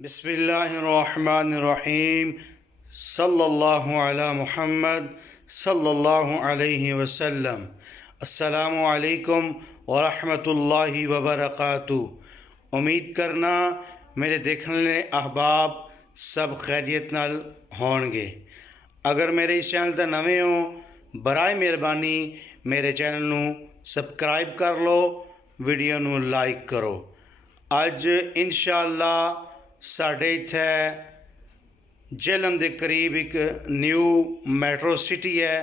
बिस्मिल्लाहिर्रहमानिर्रहीम सल्लल्लाहु अला मुहम्मद सल्लल्लाहु अलैहि वसल्लम। अस्सलामु अलैकुम व रहमतुल्लाहि व बरकातुहू। उम्मीद करना मेरे देखने अहबाब सब खैरियत नाल होणगे। अगर मेरे इस चैनल ते नवे हो बराए मेहरबानी मेरे चैनल नू सबसक्राइब कर लो, वीडियो नू लाइक करो। अज इंशाअल्लाह साढ़े इत्थे जेहलम के करीब एक न्यू मैट्रो सिटी है,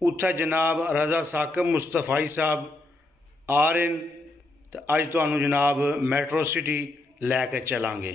उत्थे जनाब रज़ा साकिब मुस्तफ़ाई साहब आ रहे हैं। तो अज तुहानू जनाब मैट्रो सिटी लैके चलांगे।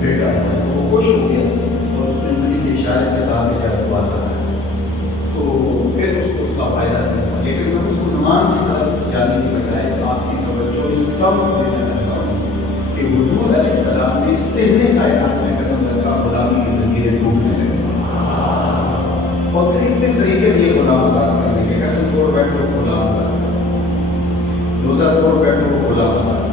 बेटा तो वो खुश हो गया और उसने मनी के इशारे से कहा कि जब दुआ करना, तो फिर उसको उसका फ़ायदा मिला। लेकिन मैं उसको नमाज की तरफ जाने की बजाय आपकी तवज्जो सब देना चाहता हूँ कि हुजूर अलैहिस्सलाम ने सिहरे कायनात में कदम रखा, गुलामी की ज़मीरें टूटने लगी और कितने तरीके दिए गुलाम आज़ाद करने के। कसम तोड़ बैठो गुलाम आज़ाद, रोज़ा तोड़ बैठो गुलाम आज़ाद,